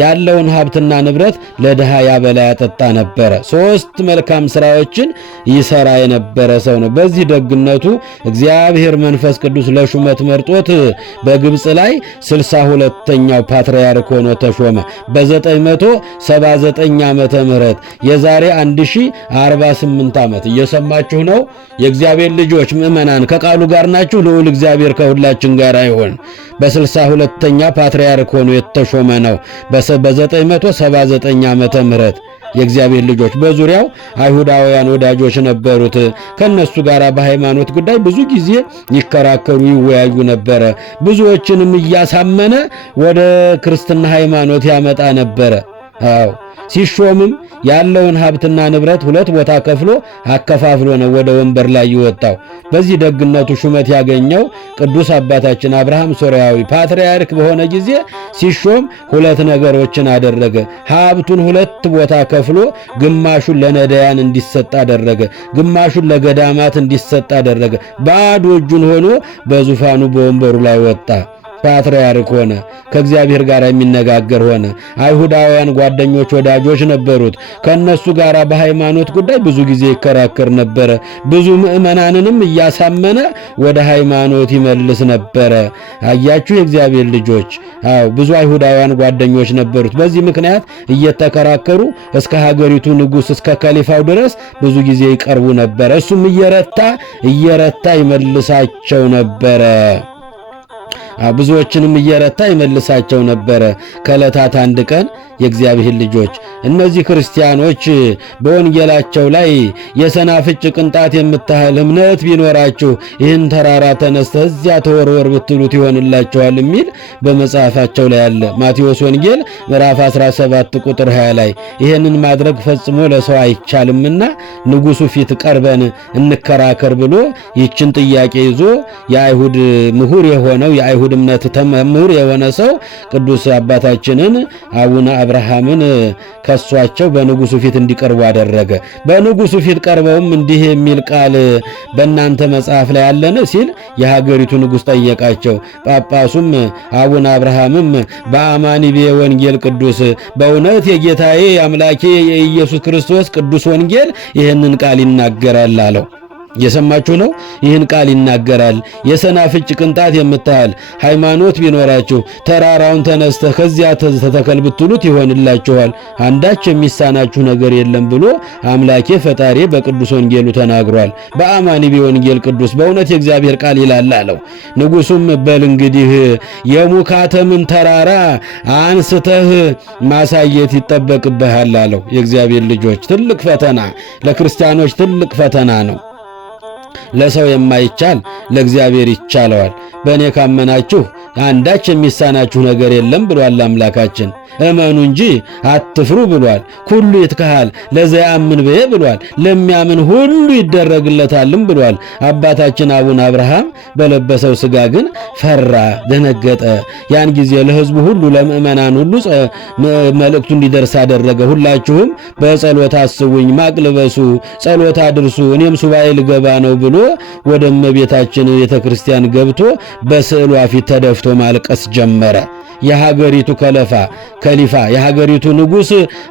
ያለውን ሀብትና ንብረት ለድሃ ያበላ ያጠጣ ነበረ። 3 መልካም ሥራዎችን ይሰራ የነበረ ሰው ነው። በዚህ ደግነቱ እግዚአብሔር መንፈስ ቅዱስ ለሹመት መርጦት በግብፅ ላይ 62ኛው ፓትርያርክ ሆኖ ተሾመ። በ979 ዓመተ ምህረት የዛሬ 1048 ዓመት። እየሰማችሁ ነው የእግዚአብሔር ልጆች ምእመናን፣ ከቃሉ ጋር ናችሁ። ልዑል እግዚአብሔር ከሁላችን ጋር ይሁን። በ62ኛ ፓትርያርክ ሆኖ የተሾመ ነው በ979 ዓመተ ምህረት። የእግዚአብሔር ልጆች በዙሪያው አይሁዳውያን ወዳጆች ነበሩት። ከነሱ ጋር በሃይማኖት ጉዳይ ብዙ ጊዜ ይከራከሩ ይወያዩ ነበረ። ብዙዎችንም እያሳመነ ወደ ክርስትና ሃይማኖት ያመጣ ነበረ። አዎ ሲሾምም ያለውን ሀብትና ንብረት 2 ቦታ ከፍሎ አከፋፍሎ ነው ወደ ወንበር ላይ ይወጣው። በዚህ ደግነቱ ሹመት ያገኘው ቅዱስ አባታችን አብርሃም ሶርያዊ ፓትርያርክ በሆነ ጊዜ ሲሾም 2 ነገሮችን አደረገ። ሀብቱን 2 ቦታ ከፍሎ ግማሹን ለነዳያን እንዲሰጥ አደረገ፣ ግማሹን ለገዳማት እንዲሰጥ አደረገ። ባዶ እጁን ሆኖ በዙፋኑ በወንበሩ ላይ ወጣ። ፓትርያርክ ሆነ። ከእግዚአብሔር ጋር የሚነጋገር ሆነ። አይሁዳውያን ጓደኞች ወዳጆች ነበሩት። ከነሱ ጋር በሃይማኖት ጉዳይ ብዙ ጊዜ ይከራከር ነበረ። ብዙ ምእመናንንም እያሳመነ ወደ ሃይማኖት ይመልስ ነበረ። አያችሁ የእግዚአብሔር ልጆች፣ አዎ ብዙ አይሁዳውያን ጓደኞች ነበሩት። በዚህ ምክንያት እየተከራከሩ እስከ ሀገሪቱ ንጉሥ እስከ ከሊፋው ድረስ ብዙ ጊዜ ይቀርቡ ነበረ። እሱም እየረታ ይመልሳቸው ነበረ። ብዙዎችንም እየረታ ይመልሳቸው ነበረ። ከዕለታት አንድ ቀን የእግዚአብሔር ልጆች እነዚህ ክርስቲያኖች በወንጌላቸው ላይ የሰናፍጭ ቅንጣት የምታህል እምነት ቢኖራችሁ ይህን ተራራ ተነስተህ እዚያ ተወርወር ብትሉት ይሆንላችኋል የሚል በመጽሐፋቸው ላይ አለ። ማቴዎስ ወንጌል ምዕራፍ 17 ቁጥር 20 ላይ ይህንን ማድረግ ፈጽሞ ለሰው አይቻልምና ንጉሡ ፊት ቀርበን እንከራከር ብሎ ይችን ጥያቄ ይዞ የአይሁድ ምሁር የሆነው የአይሁድ እምነት ተመምህር የሆነ ሰው ቅዱስ አባታችንን አቡነ አብርሃምን ከሷቸው በንጉሡ ፊት እንዲቀርቡ አደረገ። በንጉሡ ፊት ቀርበውም እንዲህ የሚል ቃል በእናንተ መጽሐፍ ላይ አለን ሲል የሀገሪቱ ንጉሥ ጠየቃቸው። ጳጳሱም አቡነ አብርሃምም በአማኒ ወንጌል ቅዱስ በእውነት የጌታዬ አምላኬ የኢየሱስ ክርስቶስ ቅዱስ ወንጌል ይህንን ቃል ይናገራል አለው። የሰማችሁ ነው። ይህን ቃል ይናገራል። የሰናፍጭ ቅንጣት የምታህል ሃይማኖት ቢኖራችሁ ተራራውን ተነስተህ ከዚያ ተተከል ብትሉት ይሆንላችኋል፣ አንዳች የሚሳናችሁ ነገር የለም ብሎ አምላኬ ፈጣሪ በቅዱስ ወንጌሉ ተናግሯል። በአማኒ ወንጌል ቅዱስ በእውነት የእግዚአብሔር ቃል ይላል አለው። ንጉሡም በል እንግዲህ የሙካተምን ተራራ አንስተህ ማሳየት ይጠበቅብሃል አለው። የእግዚአብሔር ልጆች ትልቅ ፈተና፣ ለክርስቲያኖች ትልቅ ፈተና ነው። ለሰው የማይቻል ለእግዚአብሔር ይቻለዋል። በእኔ ካመናችሁ አንዳች የሚሳናችሁ ነገር የለም ብሏል አምላካችን። እመኑ እንጂ አትፍሩ ብሏል። ኩሉ ይትከሃል ለዘያምን በየ ብሏል። ለሚያምን ሁሉ ይደረግለታልም ብሏል። አባታችን አቡነ አብርሃም በለበሰው ሥጋ ግን ፈራ፣ ደነገጠ። ያን ጊዜ ለሕዝቡ ሁሉ ለምእመናን ሁሉ መልእክቱ እንዲደርስ አደረገ። ሁላችሁም በጸሎት አስቡኝ፣ ማቅ ልበሱ፣ ጸሎት አድርሱ፣ እኔም ሱባኤ ልገባ ነው ብሎ ወደ እመቤታችን ቤተክርስቲያን ገብቶ በስዕሏ ፊት ተደፍቶ ማልቀስ ጀመረ። የሀገሪቱ ከሊፋ የሀገሪቱ ንጉሥ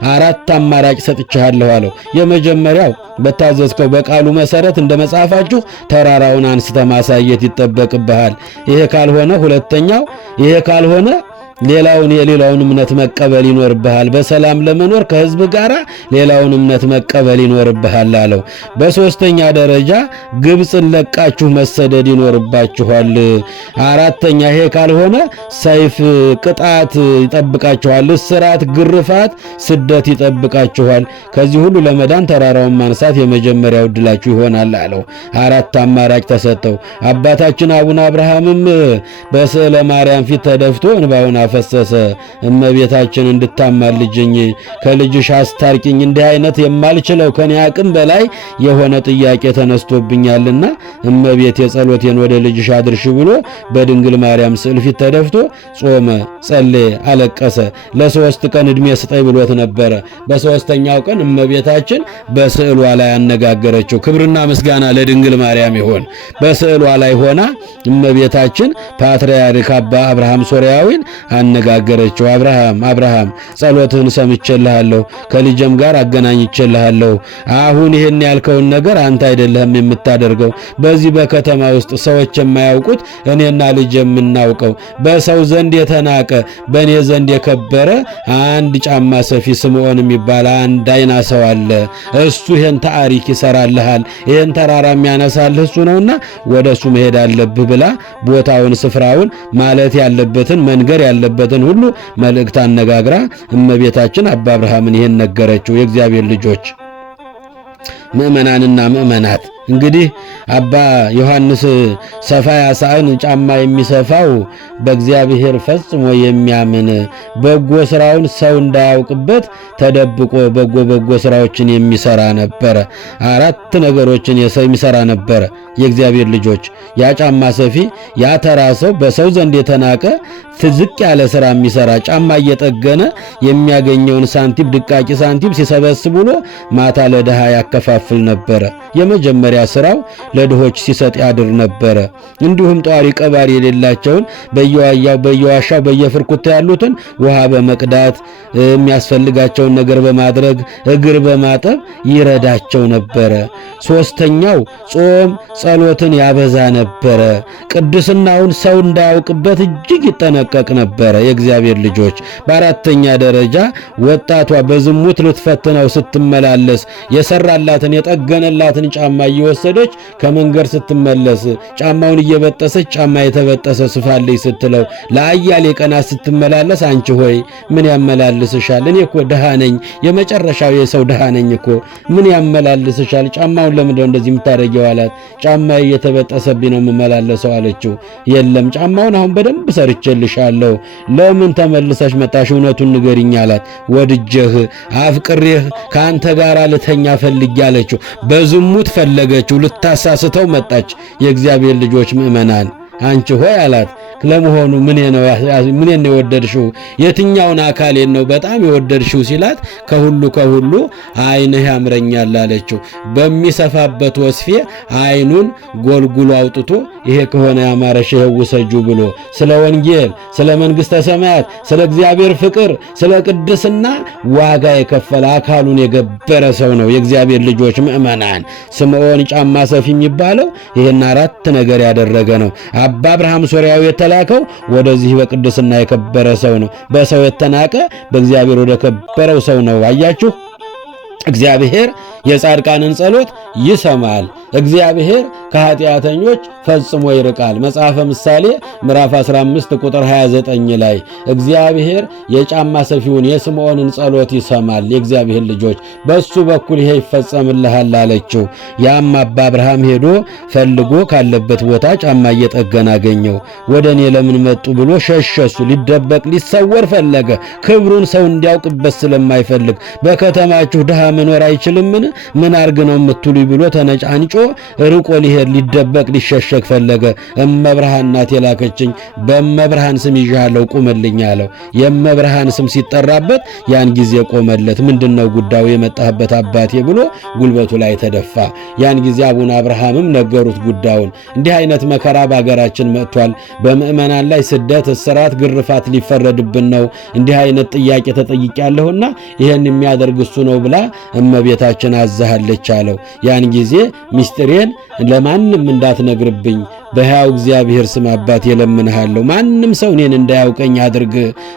4 አማራጭ ሰጥቻለሁ አለው። የመጀመሪያው በታዘዝከው በቃሉ መሰረት እንደ መጽሐፋችሁ ተራራውን አንስተ ማሳየት ይጠበቅብሃል። ይሄ ካልሆነ ሁለተኛው፣ ይሄ ካልሆነ የሌላውን እምነት መቀበል ይኖርብሃል። በሰላም ለመኖር ከሕዝብ ጋር ሌላውን እምነት መቀበል ይኖርብሃል አለው። በሶስተኛ ደረጃ ግብፅን ለቃችሁ መሰደድ ይኖርባችኋል። አራተኛ ይሄ ካልሆነ ሰይፍ፣ ቅጣት ይጠብቃችኋል። እስራት፣ ግርፋት፣ ስደት ይጠብቃችኋል። ከዚህ ሁሉ ለመዳን ተራራውን ማንሳት የመጀመሪያው ዕድላችሁ ይሆናል አለው። 4 አማራጭ ተሰጠው። አባታችን አቡነ አብርሃምም በስዕለ ማርያም ፊት ተደፍቶ እንባውን ፈሰሰ። እመቤታችን እንድታማልጅኝ ከልጅሽ አስታርቂኝ፣ እንዲህ አይነት የማልችለው ከኔ አቅም በላይ የሆነ ጥያቄ ተነስቶብኛልና እመቤት የጸሎቴን ወደ ልጅሽ አድርሽ ብሎ በድንግል ማርያም ስዕል ፊት ተደፍቶ ጾመ፣ ጸለየ፣ አለቀሰ። ለ3 ቀን ዕድሜ ስጠይ ብሎት ነበረ። በ3ኛው ቀን እመቤታችን በስዕሏ ላይ አነጋገረችው። ክብርና ምስጋና ለድንግል ማርያም ይሁን። በስዕሏ ላይ ሆና እመቤታችን ፓትርያርክ አባ አብርሃም ሶርያዊን አነጋገረችው። አብርሃም ጸሎትህን ሰምቼልሃለሁ፣ ከልጅም ጋር አገናኝቼልሃለሁ። አሁን ይህን ያልከውን ነገር አንተ አይደለህም የምታደርገው። በዚህ በከተማ ውስጥ ሰዎች የማያውቁት እኔና ልጅ የምናውቀው በሰው ዘንድ የተናቀ በእኔ ዘንድ የከበረ አንድ ጫማ ሰፊ ስምዖን የሚባል አንድ አይና ሰው አለ። እሱ ይህን ታሪክ ይሰራልሃል፣ ይህን ተራራ የሚያነሳልህ እሱ ነውና ወደ እሱ መሄድ አለብህ ብላ ቦታውን፣ ስፍራውን ማለት ያለበትን መንገር ያለበትን ሁሉ መልእክት አነጋግራ እመቤታችን አባ አብርሃምን ይህን ነገረችው። የእግዚአብሔር ልጆች ምእመናንና ምእመናት እንግዲህ አባ ዮሐንስ ሰፋ ያሳን ጫማ የሚሰፋው በእግዚአብሔር ፈጽሞ የሚያምን በጎ ስራውን ሰው እንዳያውቅበት ተደብቆ በጎ ስራዎችን የሚሰራ ነበረ። 4 ነገሮችን የሚሰራ ነበረ። የእግዚአብሔር ልጆች ያ ጫማ ሰፊ ያ ተራ ሰው በሰው ዘንድ የተናቀ ትዝቅ ያለ ስራ የሚሰራ ጫማ እየጠገነ የሚያገኘውን ሳንቲም ድቃቂ ሳንቲም ሲሰበስብ ብሎ ማታ ለድሃ ያከፋፍል ነበረ። የመጀመሪያ ስራው ለድሆች ሲሰጥ ያድር ነበረ። እንዲሁም ጧሪ ቀባሪ የሌላቸውን በየዋሻው በየፍርኩታ ያሉትን ውሃ በመቅዳት የሚያስፈልጋቸውን ነገር በማድረግ እግር በማጠብ ይረዳቸው ነበረ። 3ኛው ጾም ጸሎትን ያበዛ ነበረ። ቅድስናውን ሰው እንዳያውቅበት እጅግ ይጠነቀቅ ነበረ። የእግዚአብሔር ልጆች በ4ኛ ደረጃ ወጣቷ በዝሙት ልትፈትነው ስትመላለስ የሰራላትን የጠገነላትን ጫማ እየወሰደች ከመንገድ ስትመለስ ጫማውን እየበጠሰች ጫማ የተበጠሰ ስፋልኝ ስትለው ለአያሌ ቀናት ስትመላለስ አንቺ ሆይ ምን ያመላልስሻል? እኔ እኮ ድሃ ነኝ፣ የመጨረሻው የሰው ድሃ ነኝ እኮ ምን ያመላልስሻል? ጫማውን ለምንድነው እንደዚህ የምታደርጊው አላት። ጫማ እየተበጠሰብኝ ነው የምመላለሰው አለችው። የለም ጫማውን አሁን በደንብ ሰርቼልሻለሁ፣ ለምን ተመልሰሽ መጣሽ? እውነቱን ንገሪኝ አላት። ወድጄህ አፍቅሬህ ከአንተ ጋር ልተኛ ፈልጌ አለችው። በዝሙት ፈለገችው፣ ልታሳስተው መጣች። የእግዚአብሔር ልጆች ምእመናን አንቺ ሆይ አላት፣ ለመሆኑ ምን ነው የወደድሽው? የትኛውን አካሌን ነው በጣም የወደድሽው ሲላት ከሁሉ ዓይንህ ያምረኛል አለችው። በሚሰፋበት ወስፌ ዓይኑን ጎልጉሎ አውጥቶ ይሄ ከሆነ ያማረሽ ይሄው ውሰጁ ብሎ ስለ ወንጌል፣ ስለ መንግሥተ ሰማያት፣ ስለ እግዚአብሔር ፍቅር፣ ስለ ቅድስና ዋጋ የከፈለ አካሉን የገበረ ሰው ነው። የእግዚአብሔር ልጆች ምእመናን ስምዖን ጫማ ሰፊ የሚባለው ይሄን 4 ነገር ያደረገ ነው። አባ አብርሃም ሶርያዊ የተላከው ወደዚህ በቅድስና የከበረ ሰው ነው። በሰው የተናቀ በእግዚአብሔር ወደ ከበረው ሰው ነው። አያችሁ፣ እግዚአብሔር የጻድቃንን ጸሎት ይሰማል። እግዚአብሔር ከኃጢአተኞች ፈጽሞ ይርቃል። መጽሐፈ ምሳሌ ምዕራፍ 15 ቁጥር 29 ላይ እግዚአብሔር የጫማ ሰፊውን የስምዖንን ጸሎት ይሰማል። የእግዚአብሔር ልጆች በሱ በኩል ይሄ ይፈጸምልሃል አለችው። ያም አባ አብርሃም ሄዶ ፈልጎ ካለበት ቦታ ጫማ እየጠገነ አገኘው። ወደ እኔ ለምን መጡ ብሎ ሸሸሱ። ሊደበቅ ሊሰወር ፈለገ። ክብሩን ሰው እንዲያውቅበት ስለማይፈልግ በከተማችሁ ድሃ መኖር አይችልምን? ምን አርግ ነው የምትሉኝ ብሎ ተነጫንጮ ርቆ ሊሄድ ሊደበቅ ሊሸሸግ ፈለገ። እመብርሃን ናት የላከችኝ፣ በእመብርሃን ስም ይዣለሁ ቁምልኝ አለው። የእመብርሃን ስም ሲጠራበት ያን ጊዜ ቆመለት። ምንድነው ጉዳዩ የመጣህበት አባቴ ብሎ ጉልበቱ ላይ ተደፋ። ያን ጊዜ አቡነ አብርሃምም ነገሩት ጉዳዩን። እንዲህ አይነት መከራ በአገራችን መጥቷል። በምእመናን ላይ ስደት፣ እስራት፣ ግርፋት ሊፈረድብን ነው። እንዲህ አይነት ጥያቄ ተጠይቄያለሁና ይሄን የሚያደርግ እሱ ነው ብላ እመቤታችን አዛሃለች አለው። ያን ጊዜ ምስጢሬን ለማንም እንዳትነግርብኝ በሕያው እግዚአብሔር ስም አባቴ እለምንሃለሁ፣ ማንም ሰው እኔን እንዳያውቀኝ አድርግ።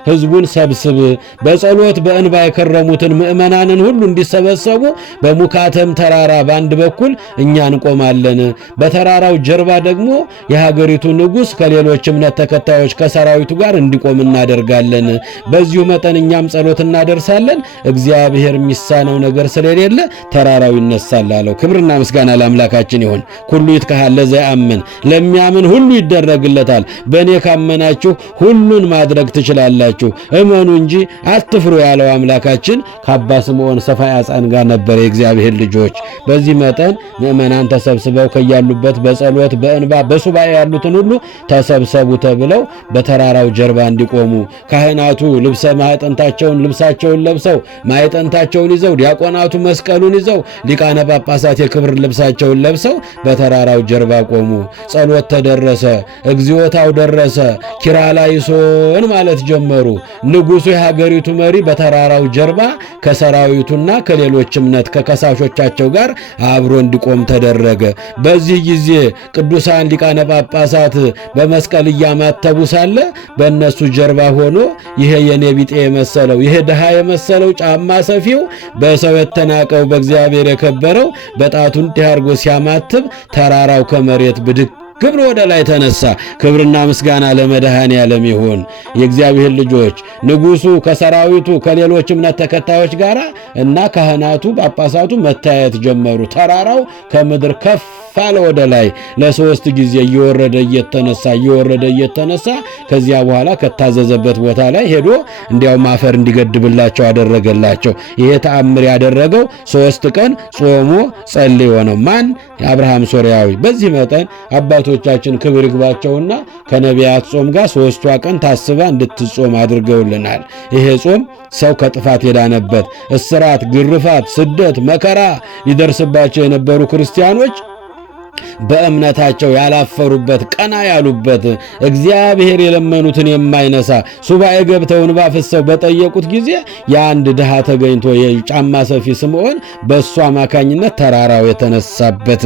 ሕዝቡን ሰብስብ፣ በጸሎት በእንባ የከረሙትን ምእመናንን ሁሉ እንዲሰበሰቡ በሙካተም ተራራ በአንድ በኩል እኛ እንቆማለን፣ በተራራው ጀርባ ደግሞ የሀገሪቱ ንጉሥ ከሌሎች እምነት ተከታዮች ከሰራዊቱ ጋር እንዲቆም እናደርጋለን። በዚሁ መጠን እኛም ጸሎት እናደርሳለን። እግዚአብሔር የሚሳነው ነገር ስለሌለ ተራራው ይነሳል አለው። ክብርና ምስጋና ለአምላካችን ይሁን። ኩሉ ይትከሃል ለዘያምን ለሚያምን ሁሉ ይደረግለታል። በእኔ ካመናችሁ ሁሉን ማድረግ ትችላላችሁ፣ እመኑ እንጂ አትፍሩ ያለው አምላካችን ከአባ ስምዖን ሰፋ ያጻን ጋር ነበር። የእግዚአብሔር ልጆች በዚህ መጠን ምእመናን ተሰብስበው ከያሉበት በጸሎት በእንባ በሱባኤ ያሉትን ሁሉ ተሰብሰቡ ተብለው በተራራው ጀርባ እንዲቆሙ ካህናቱ ልብሳቸውን ለብሰው ማዕጠንታቸውን ይዘው ዲያቆናቱ መስቀሉን ይዘው ሊቃነ ጳጳሳት የክብር ልብሳቸውን ለብሰው በተራራው ጀርባ ቆሙ። ጸሎት ተደረሰ፣ እግዚኦታው ደረሰ፣ ኪርያላይሶን ማለት ጀመሩ። ንጉሡ የሀገሪቱ መሪ በተራራው ጀርባ ከሰራዊቱና ከሌሎች እምነት ከከሳሾቻቸው ጋር አብሮ እንዲቆም ተደረገ። በዚህ ጊዜ ቅዱሳን ሊቃነ ጳጳሳት በመስቀል እያማተቡ ሳለ በእነሱ ጀርባ ሆኖ ይሄ የኔ ቢጤ የመሰለው ይሄ ድሃ የመሰለው ጫማ ሰፊው በሰው የተናቀው በእግዚአብሔር የከበረው በጣቱ እንዲህ አድርጎ ሲያማትብ ተራራው ከመሬት ብድግ ክብር ወደ ላይ ተነሳ። ክብርና ምስጋና ለመድኃኔዓለም ይሁን። የእግዚአብሔር ልጆች ንጉሡ ከሰራዊቱ ከሌሎች እምነት ተከታዮች ጋር እና ካህናቱ ጳጳሳቱ መታየት ጀመሩ። ተራራው ከምድር ከፍ አለ ወደ ላይ ለሶስት ጊዜ እየወረደ እየተነሳ ከዚያ በኋላ ከታዘዘበት ቦታ ላይ ሄዶ እንዲያውም አፈር እንዲገድብላቸው አደረገላቸው። ይሄ ተአምር ያደረገው 3 ቀን ጾሞ ጸልዮ ነው። ማን? አብርሃም ሶርያዊ። በዚህ መጠን አባቶቻችን ክብር ይግባቸውና ከነቢያት ጾም ጋር 3ቷ ቀን ታስባ እንድትጾም አድርገውልናል። ይሄ ጾም ሰው ከጥፋት የዳነበት፣ እስራት፣ ግርፋት፣ ስደት፣ መከራ ሊደርስባቸው የነበሩ ክርስቲያኖች በእምነታቸው ያላፈሩበት ቀና ያሉበት እግዚአብሔር የለመኑትን የማይነሳ ሱባኤ ገብተው እንባ ፍሰው በጠየቁት ጊዜ የአንድ ድሃ ተገኝቶ የጫማ ሰፊ ስምዖን በእሱ አማካኝነት ተራራው የተነሳበት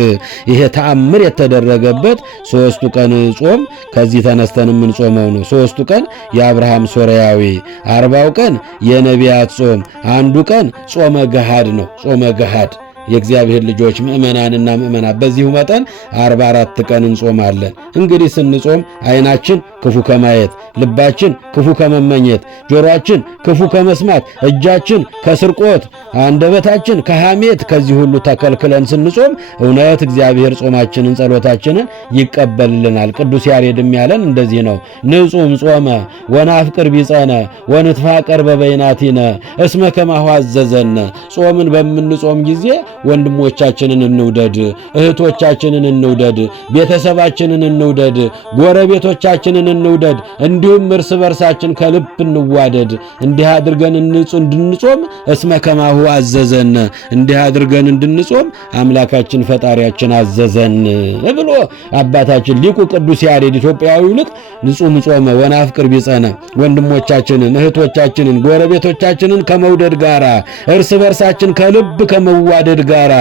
ይሄ ተአምር የተደረገበት 3ቱ ቀን ጾም ከዚህ ተነስተን የምንጾመው ነው። 3ቱ ቀን የአብርሃም ሶርያዊ፣ 40ው ቀን የነቢያት ጾም፣ አንዱ ቀን ጾመ ገሃድ ነው። ጾመ ገሃድ የእግዚአብሔር ልጆች ምእመናንና ምእመናት በዚሁ መጠን 44 ቀን እንጾማለን። እንግዲህ ስንጾም ዓይናችን ክፉ ከማየት፣ ልባችን ክፉ ከመመኘት፣ ጆሮአችን ክፉ ከመስማት፣ እጃችን ከስርቆት፣ አንደበታችን ከሐሜት ከዚህ ሁሉ ተከልክለን ስንጾም እውነት እግዚአብሔር ጾማችንን ጸሎታችንን ይቀበልልናል። ቅዱስ ያሬድም ያለን እንደዚህ ነው። ንጹም ጾመ ወናፍቅር ቢጸነ ወንትፋቀር በበይናቲነ እስመ ከማሁ አዘዘነ። ጾምን በምንጾም ጊዜ ወንድሞቻችንን እንውደድ፣ እህቶቻችንን እንውደድ፣ ቤተሰባችንን እንውደድ፣ ጎረቤቶቻችንን እንውደድ፣ እንዲሁም እርስ በርሳችን ከልብ እንዋደድ። እንዲህ አድርገን እንድንጾም እስመ ከማሁ አዘዘን፣ እንዲህ አድርገን እንድንጾም አምላካችን ፈጣሪያችን አዘዘን ብሎ አባታችን ሊቁ ቅዱስ ያሬድ ኢትዮጵያዊው ሊቅ ንጹም ጾመ ወናፍቅር ቢጸነ ወንድሞቻችንን እህቶቻችንን ጎረቤቶቻችንን ከመውደድ ጋራ እርስ በርሳችን ከልብ ከመዋደድ ጋራ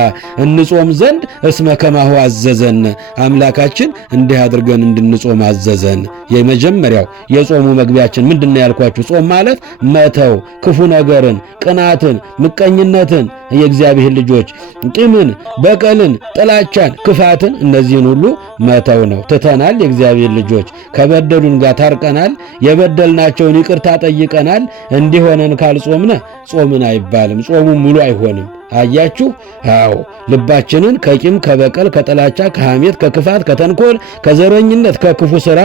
እንጾም ዘንድ እስመ ከማሁ አዘዘን። አምላካችን እንዲህ አድርገን እንድንጾም አዘዘን። የመጀመሪያው የጾሙ መግቢያችን ምንድነው ያልኳችሁ? ጾም ማለት መተው ክፉ ነገርን፣ ቅናትን፣ ምቀኝነትን፣ የእግዚአብሔር ልጆች ቂምን፣ በቀልን፣ ጥላቻን፣ ክፋትን እነዚህን ሁሉ መተው ነው። ትተናል። የእግዚአብሔር ልጆች ከበደሉን ጋር ታርቀናል። የበደልናቸውን ይቅርታ ጠይቀናል። እንዲሆነን ካልጾምነ ጾምን አይባልም። ጾሙ ሙሉ አይሆንም። አያችሁ? አዎ ልባችንን ከቂም ከበቀል ከጥላቻ ከሐሜት ከክፋት ከተንኮል ከዘረኝነት ከክፉ ሥራ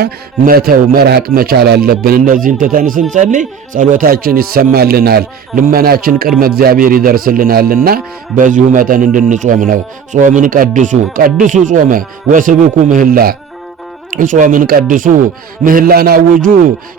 መተው መራቅ መቻል አለብን። እነዚህን ትተን ስንጸልይ ጸሎታችን ይሰማልናል፣ ልመናችን ቅድመ እግዚአብሔር ይደርስልናልና በዚሁ መጠን እንድንጾም ነው። ጾምን ቀድሱ ጾመ ወስብኩ ምህላ ጾምን ቀድሱ ምህላን አውጁ።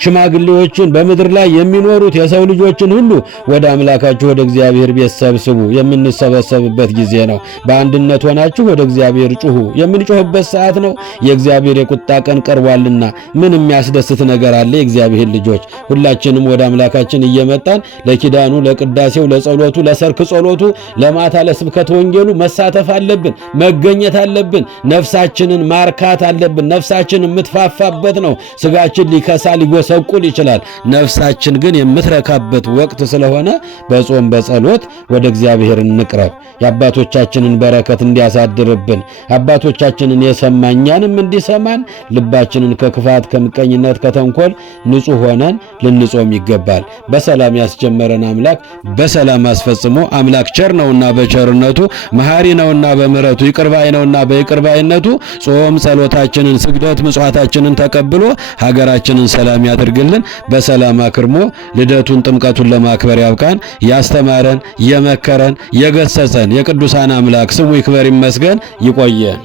ሽማግሌዎችን በምድር ላይ የሚኖሩት የሰው ልጆችን ሁሉ ወደ አምላካችሁ ወደ እግዚአብሔር ቤት ሰብስቡ። የምንሰበሰብበት ጊዜ ነው። በአንድነት ሆናችሁ ወደ እግዚአብሔር ጩሁ። የምንጮህበት ሰዓት ነው። የእግዚአብሔር የቁጣ ቀን ቀርቧልና ምን የሚያስደስት ነገር አለ? የእግዚአብሔር ልጆች ሁላችንም ወደ አምላካችን እየመጣን ለኪዳኑ፣ ለቅዳሴው፣ ለጸሎቱ፣ ለሰርክ ጸሎቱ፣ ለማታ ለስብከተ ወንጌሉ መሳተፍ አለብን። መገኘት አለብን። ነፍሳችንን ማርካት አለብን። ነፍሳችንን ሰውነታችን የምትፋፋበት ነው። ስጋችን ሊከሳ ሊጎሰቁል ይችላል። ነፍሳችን ግን የምትረካበት ወቅት ስለሆነ በጾም በጸሎት ወደ እግዚአብሔር እንቅረብ። የአባቶቻችንን በረከት እንዲያሳድርብን አባቶቻችንን የሰማኛንም እንዲሰማን ልባችንን ከክፋት ከምቀኝነት ከተንኮል ንጹሕ ሆነን ልንጾም ይገባል። በሰላም ያስጀመረን አምላክ በሰላም አስፈጽሞ አምላክ ቸር ነውና በቸርነቱ መሐሪ ነውና በምሕረቱ ይቅር ባይ ነውና በይቅር ባይነቱ ጾም ጸሎታችንን ስግደት ምጽዋታችንን ተቀብሎ ሀገራችንን ሰላም ያድርግልን። በሰላም አክርሞ ልደቱን ጥምቀቱን ለማክበር ያብቃን። ያስተማረን የመከረን የገሰጸን የቅዱሳን አምላክ ስሙ ይክበር ይመስገን። ይቆየን።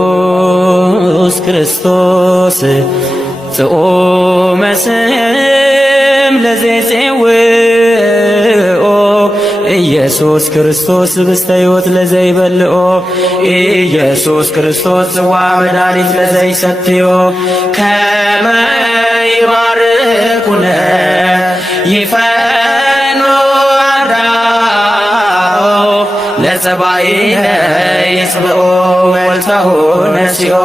ኢየሱስ ክርስቶስ ጽኦመ ስም ለዘይጼውኦ ኢየሱስ ክርስቶስ ህብስተ ሕይወት ለዘይበልኦ ኢየሱስ ክርስቶስ ጽዋ መድኃኒት ለዘይሰትዮ ከመ ይባርኩነ ይፈኖ አርዳኦ ለጸባኢነ ይጽብኦ ወልታሁ ነሲኦ